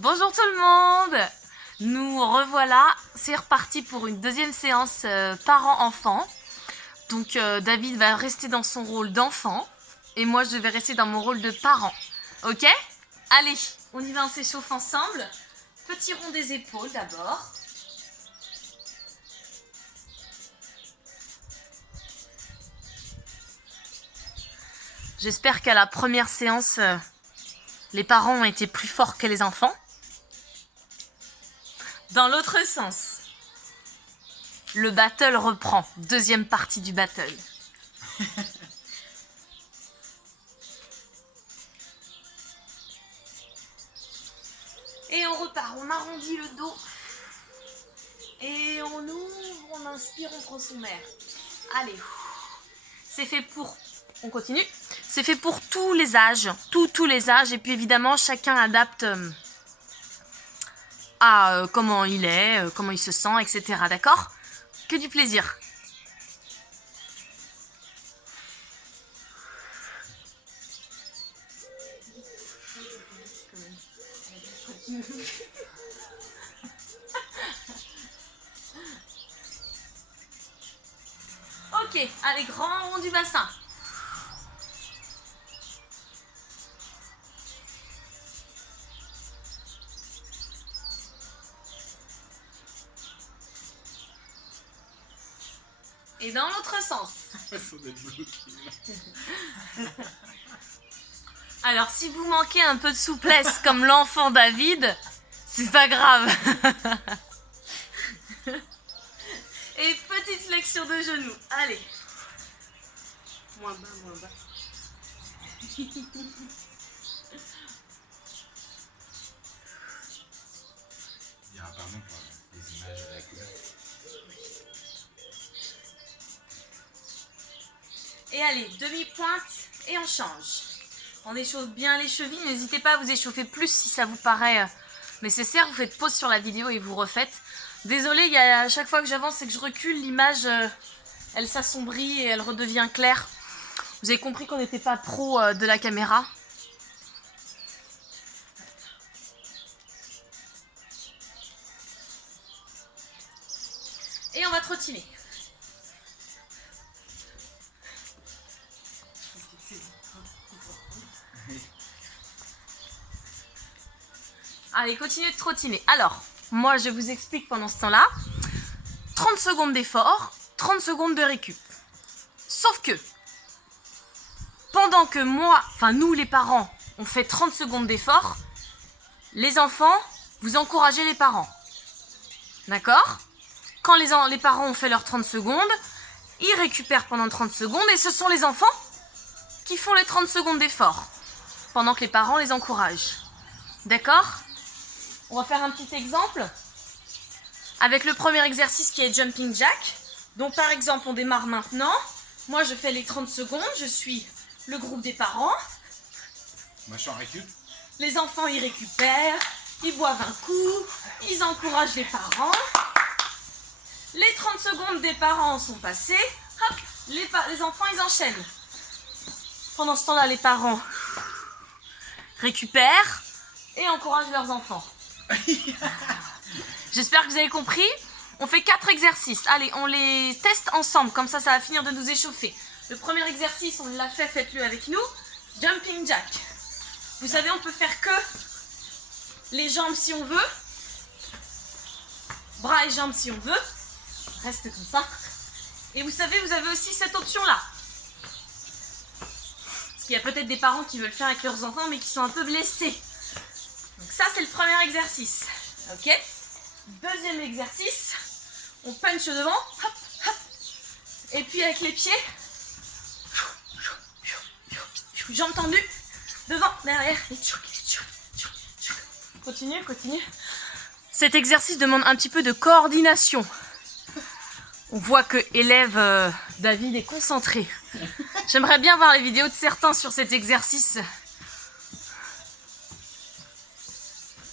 Bonjour tout le monde. Nous revoilà, c'est reparti pour une deuxième séance parents-enfants. Donc David va rester dans son rôle d'enfant et moi je vais rester dans mon rôle de parent. Ok? Allez, on y va, on s'échauffe ensemble. Petit rond des épaules d'abord. J'espère qu'à la première séance, les parents ont été plus forts que les enfants. Dans l'autre sens, le battle reprend. Deuxième partie du battle. Et on repart, on arrondit le dos. Et on ouvre, on inspire, on prend son air. Allez. C'est fait pour... On continue. C'est fait pour tous les âges. Tous les âges. Et puis évidemment, chacun adapte à comment il est, comment il se sent, etc. D'accord? Que du plaisir. Ok, allez, grand rond du bassin. Et dans l'autre sens. Alors, si vous manquez un peu de souplesse comme l'enfant David, c'est pas grave. Et petite flexion de genou. Allez. Moins bas, moins bas. Il y a un pardon pour les images à la couleur. Et allez, demi-pointe et on change. On échauffe bien les chevilles. N'hésitez pas à vous échauffer plus si ça vous paraît nécessaire. Vous faites pause sur la vidéo et vous refaites. Désolée, à chaque fois que j'avance et que je recule, l'image, elle s'assombrit et elle redevient claire. Vous avez compris qu'on n'était pas pro de la caméra. Et on va trottiner. Allez, continuez de trottiner. Alors, moi je vous explique pendant ce temps-là. 30 secondes d'effort, 30 secondes de récup. Sauf que, pendant que moi, enfin nous les parents, on fait 30 secondes d'effort, les enfants, vous encouragez les parents. D'accord? Quand les parents ont fait leurs 30 secondes, ils récupèrent pendant 30 secondes et ce sont les enfants qui font les 30 secondes d'effort. Pendant que les parents les encouragent. D'accord? On va faire un petit exemple avec le premier exercice qui est jumping jack. Donc par exemple, on démarre maintenant. Moi, je fais les 30 secondes. Je suis le groupe des parents. Moi, je suis en récup. Les enfants, ils récupèrent. Ils boivent un coup. Ils encouragent les parents. Les 30 secondes des parents sont passées. Hop, les enfants, ils enchaînent. Pendant ce temps-là, les parents récupèrent et encouragent leurs enfants. J'espère que vous avez compris. On fait 4 exercices. Allez, on les teste ensemble. Comme ça va finir de nous échauffer. Le premier exercice, on l'a fait, faites-le avec nous. Jumping jack. Vous savez, on peut faire que les jambes si on veut. Bras et jambes si on veut. Reste comme ça. Et vous savez, vous avez aussi cette option-là. Parce qu'il y a peut-être des parents qui veulent faire avec leurs enfants, mais qui sont un peu blessés. Donc ça, c'est le premier exercice. Ok? Deuxième exercice. On punch devant. Hop, hop. Et puis avec les pieds. Jambes tendues. Devant, derrière. Continue, continue. Cet exercice demande un petit peu de coordination. On voit que élève David est concentré. J'aimerais bien voir les vidéos de certains sur cet exercice.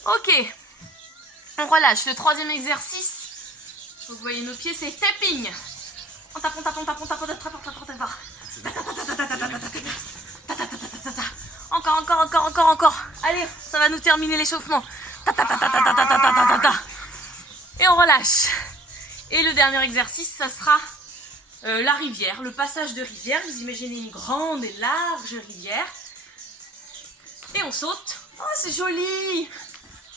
Ok. On relâche. Le troisième exercice, vous voyez nos pieds, c'est tapping. On tape, on tape, on tape, on tape, on tape, on tape, on tape. Encore. Allez, ça va nous terminer l'échauffement. Ta, ta, ta, ta, ta, ta, ta, ta, ta, ta, ta. Et on relâche. Et le dernier exercice, ça sera la rivière, le passage de rivière. Vous imaginez une grande et large rivière. Et on saute. Oh, c'est joli.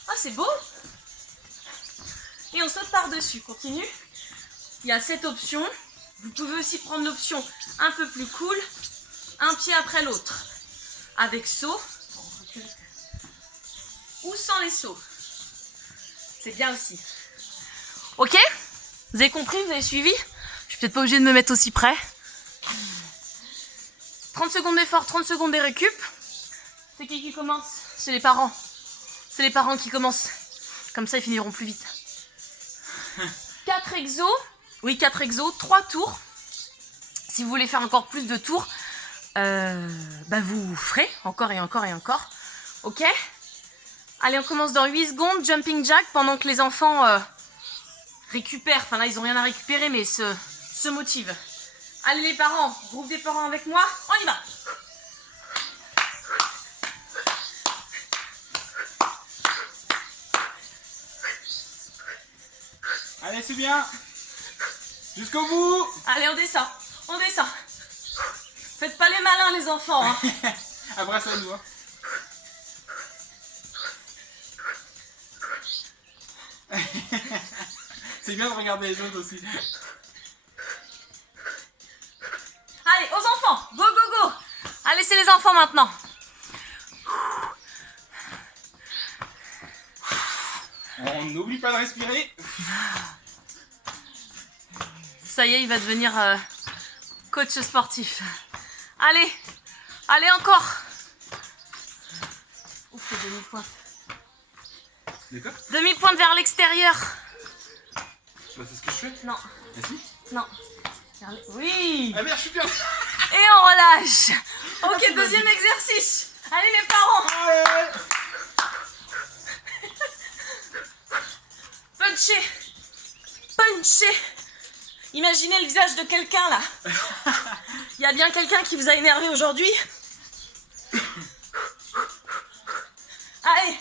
Oh, c'est beau. Et on saute par-dessus. Continue. Il y a cette option. Vous pouvez aussi prendre l'option un peu plus cool. Un pied après l'autre. Avec saut. Ou sans les sauts. C'est bien aussi. Ok? Vous avez compris? Vous avez suivi? Je suis peut-être pas obligée de me mettre aussi près. 30 secondes d'effort, 30 secondes de récup. C'est qui commence? C'est les parents. C'est les parents qui commencent. Comme ça, ils finiront plus vite. 4 exos. Oui, 4 exos, 3 tours. Si vous voulez faire encore plus de tours, vous ferez encore et encore et encore. Ok? Allez, on commence dans 8 secondes. Jumping jack pendant que les enfants récupèrent. Enfin là, ils n'ont rien à récupérer, mais se motivent. Allez les parents, groupe des parents avec moi. On y va! Allez, c'est bien. Jusqu'au bout. Allez, on descend. On descend. Faites pas les malins, les enfants. Hein. Abrace-nous. Hein. C'est bien de regarder les autres aussi. Allez, aux enfants. Go, go, go. Allez, c'est les enfants maintenant. On n'oublie pas de respirer. Ça y est, il va devenir coach sportif. Allez, allez encore. Ouf, le demi-pointe. D'accord. Demi-pointe vers l'extérieur. Bah, c'est ce que je fais. Non, Ah si. non. Oui. Ah merde, je suis perdu. Et on relâche. Ok, deuxième exercice. Allez les parents. Allez. Puncher. Puncher. Imaginez le visage de quelqu'un là. Il y a bien quelqu'un qui vous a énervé aujourd'hui. Allez.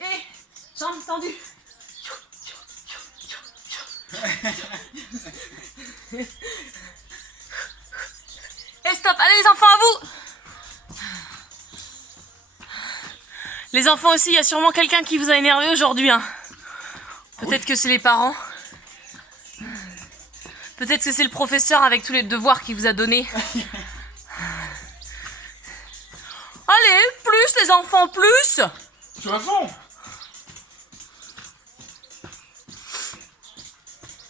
Et jambes tendues. Et stop. Allez les enfants, à vous. Les enfants aussi, il y a sûrement quelqu'un qui vous a énervé aujourd'hui. Hein. Peut-être que c'est les parents. Peut-être que c'est le professeur avec tous les devoirs qu'il vous a donnés. Allez, plus les enfants, plus. Je suis à fond.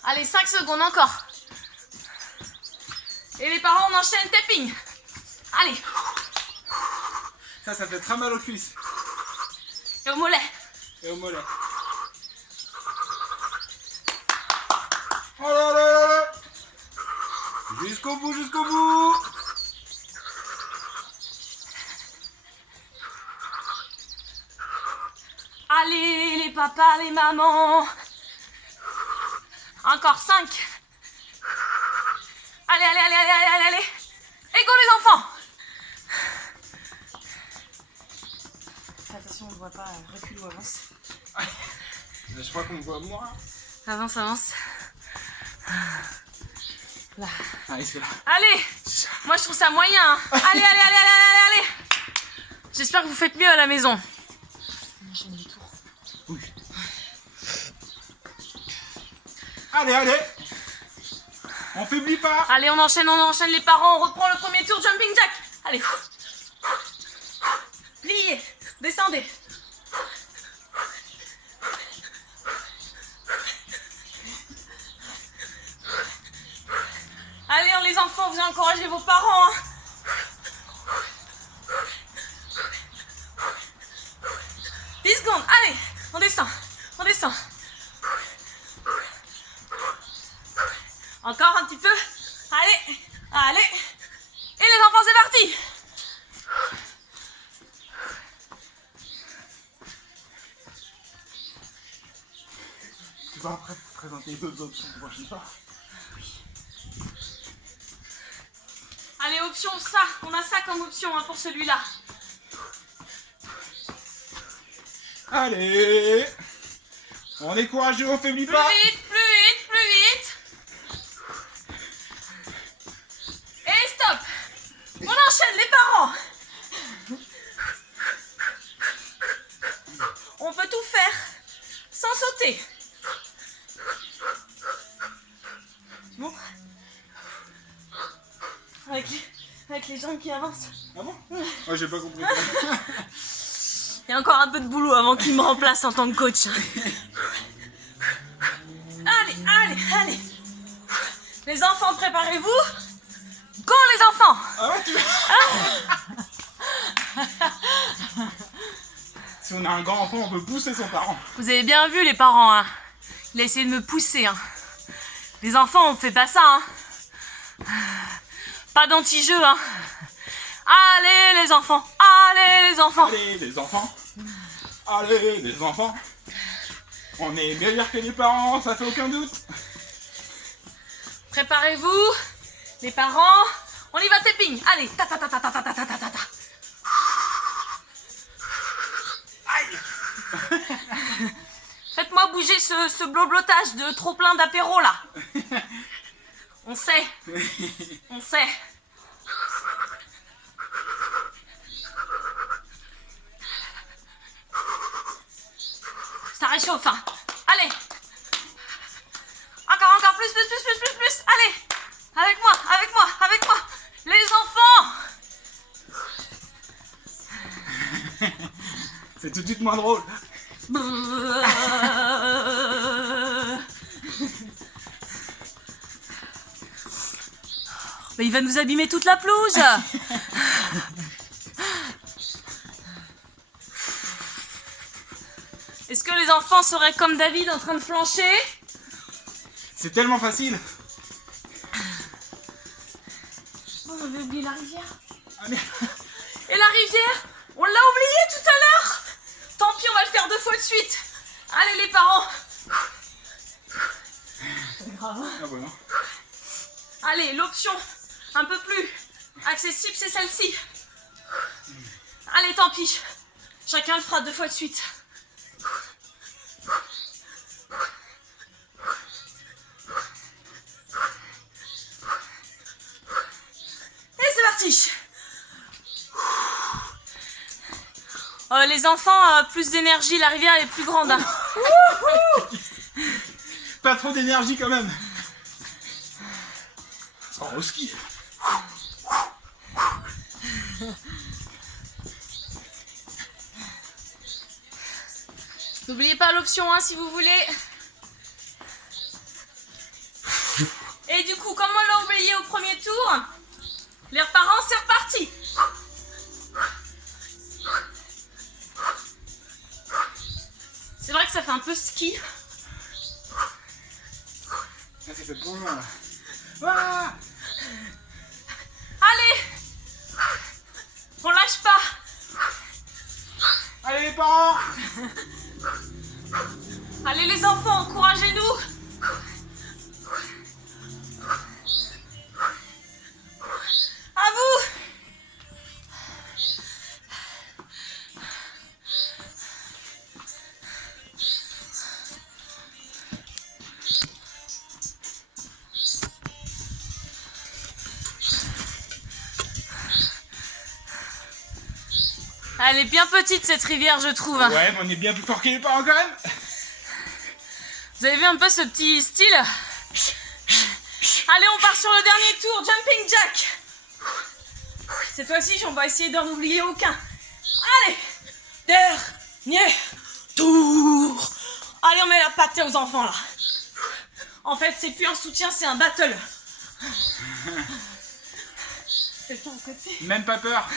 Allez, 5 secondes encore. Et les parents, on enchaîne tapping. Allez. Ça fait très mal aux cuisses. Et au mollet. Et au mollet. Oh là là là là. Jusqu'au bout, jusqu'au bout. Allez, les papas, les mamans. Encore 5. Allez, allez, allez, allez, allez, allez. Et go les enfants. Attention, on ne voit pas, recule ou avance. Je crois qu'on me voit moi. Avance, avance. Là. Allez, c'est là. Allez. Moi, je trouve ça moyen. Hein. Allez, allez, allez, allez, allez, allez. J'espère que vous faites mieux à la maison. On enchaîne les tours. Oui. Allez, allez. On faiblit pas. Allez, on enchaîne les parents. On reprend le premier tour, jumping jack. Allez. Pliez. Descendez. Allez, les enfants, vous encouragez vos parents. Hein. Secondes. Allez, on descend. On descend. Encore un petit peu. Allez, allez. Et les enfants, c'est parti. Tu vas après présenter d'autres options pour prochaine fois. Allez, option ça. On a ça comme option hein, pour celui-là. Allez. On est courageux, on faiblit Plus pas. vite, plus vite, plus vite. Et stop. On enchaîne les parents. On peut tout faire sans sauter. Bon. Avec les jambes qui avancent. Ah bon? Oh, j'ai pas compris. Il y a encore un peu de boulot avant qu'il me remplace en tant que coach. Allez, allez, allez. Les enfants, préparez-vous. Go les enfants. Ah ouais, tu veux? Si on a un grand enfant, on peut pousser son parent. Vous avez bien vu les parents, hein. Il a essayé de me pousser, hein. Les enfants, on fait pas ça, hein. Pas d'anti-jeu, hein. Allez les enfants, allez les enfants. Allez les enfants. Allez les enfants. On est meilleurs que les parents, ça fait aucun doute. Préparez-vous, les parents. On y va, tapping. Allez, ta ta ta ta ta ta ta ta ta ta. Aïe. Faites-moi bouger ce bloblotage de trop plein d'apéro là. On sait. On sait. Ça réchauffe, hein. Allez. Encore, plus. Allez. Avec moi. Les enfants. C'est tout de suite moins drôle. Mais il va nous abîmer toute la pelouse. Est-ce que les enfants seraient comme David en train de flancher? C'est tellement facile. Oh, j'avais oublié la rivière. Ah merde. Et la rivière, on l'a oublié tout à l'heure. Tant pis, on va le faire 2 fois de suite. Allez les parents. C'est grave. Ah bah non. Allez, l'option un peu plus accessible, c'est celle-ci. Allez, tant pis. Chacun le fera 2 fois de suite. Et c'est parti. Les enfants, plus d'énergie, la rivière est plus grande. Hein. Pas trop d'énergie quand même. Ça va au ski. N'oubliez pas l'option 1 si vous voulez. Et du coup, comme on l'a oublié au premier tour, les parents, c'est reparti. C'est vrai que ça fait un peu ski. Ça fait trop loin là. Ah. Allez, on lâche pas. Allez les parents. Allez les enfants, encouragez-nous. À vous. Elle est bien petite cette rivière, je trouve. Ouais, mais on est bien plus fort que les parents quand même. Vous avez vu un peu ce petit style? Allez, on part sur le dernier tour, jumping jack. Cette fois-ci, on va essayer d'en oublier aucun. Allez, dernier tour. Allez, on met la patte aux enfants là. En fait, c'est plus un soutien, c'est un battle. Quelqu'un à côté? Même pas peur.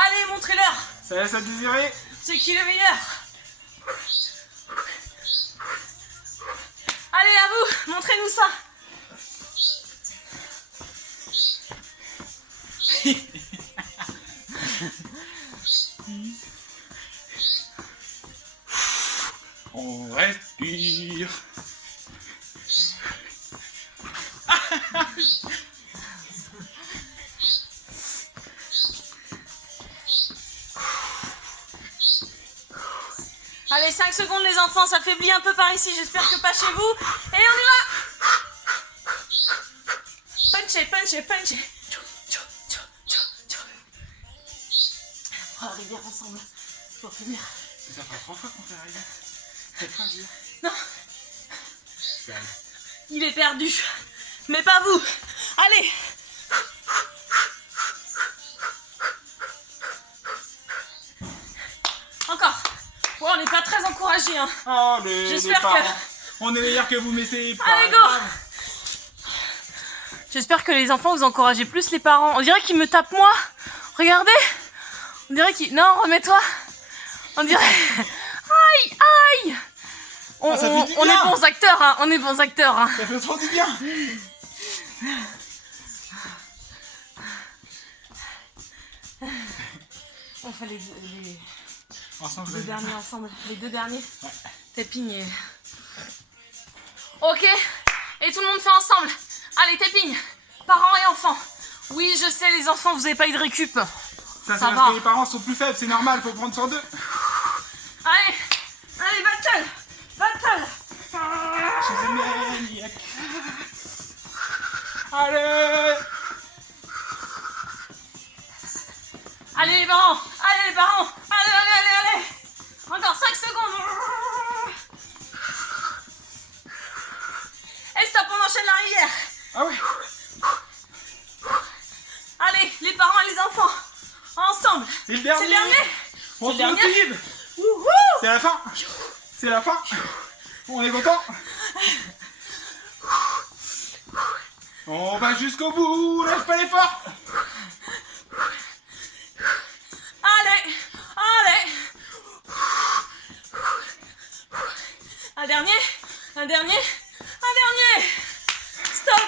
Allez, montrez-leur. Ça laisse à désirer. C'est qui le meilleur? Allez, à vous, montrez-nous ça. On respire. Allez, 5 secondes les enfants, ça faiblit un peu par ici, j'espère que pas chez vous. Et on y va. Punchez, punchez, punchez. On va arriver ensemble pour finir. Ça fera 3 fois qu'on fait arriver. 4 fois, je veux dire. Non. Il est perdu. Mais pas vous. Allez. Encore. Bon, on n'est pas très encouragés, hein. Oh, les J'espère parents. que- On est meilleurs que vous, mais c'est pas Allez, go. grave. J'espère que les enfants vous encouragez plus les parents. On dirait qu'ils me tapent moi. Regardez. On dirait qu'ils... Non, remets-toi. On dirait... Aïe, aïe. On, Ah, ça fait du on bien. est bons acteurs, hein. On est bons acteurs, hein. Ça fait trop du bien. On fait les Ensemble, deux derniers ensemble. Les deux derniers. Ouais. Tapping et... Ok. Et tout le monde fait ensemble. Allez, tapping. Parents et enfants. Oui, je sais, les enfants, vous n'avez pas eu de récup. Ça, c'est va. parce que les parents sont plus faibles, c'est normal, faut prendre sur 2. Allez. Allez, battle. Battle. Allez. Allez, les parents. Allez, les parents. Allez, allez, allez, allez. Encore 5 secondes. Et stop, on enchaîne l'arrière. Ah ouais. Allez, les parents et les enfants. Ensemble. C'est le dernier. C'est le dernier. On C'est se le dernier. motive. Wouhou. C'est la fin. C'est la fin. On est content. On va jusqu'au bout, lâche pas l'effort. Allez, allez. Un dernier, un dernier, un dernier. Stop.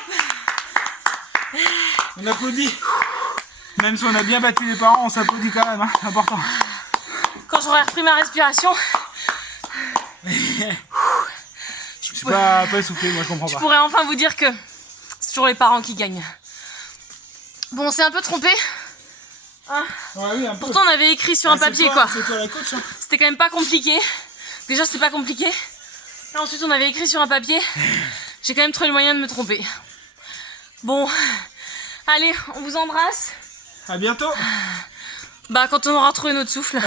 On applaudit. Même si on a bien battu les parents, on s'applaudit quand même, hein. C'est important. Quand j'aurai repris ma respiration, Je suis pas essoufflé, moi je comprends je pas. pourrais enfin vous dire que c'est toujours les parents qui gagnent. Bon, on s'est un peu trompé. Hein. Ouais, oui, un peu. Pourtant, on avait écrit sur un Ah, c'est papier, toi- quoi. C'est toi la coach, hein. C'était quand même pas compliqué. Déjà, c'est pas compliqué. Et ensuite, on avait écrit sur un papier. J'ai quand même trouvé le moyen de me tromper. Bon, allez, on vous embrasse. À bientôt. Bah, quand on aura trouvé notre souffle.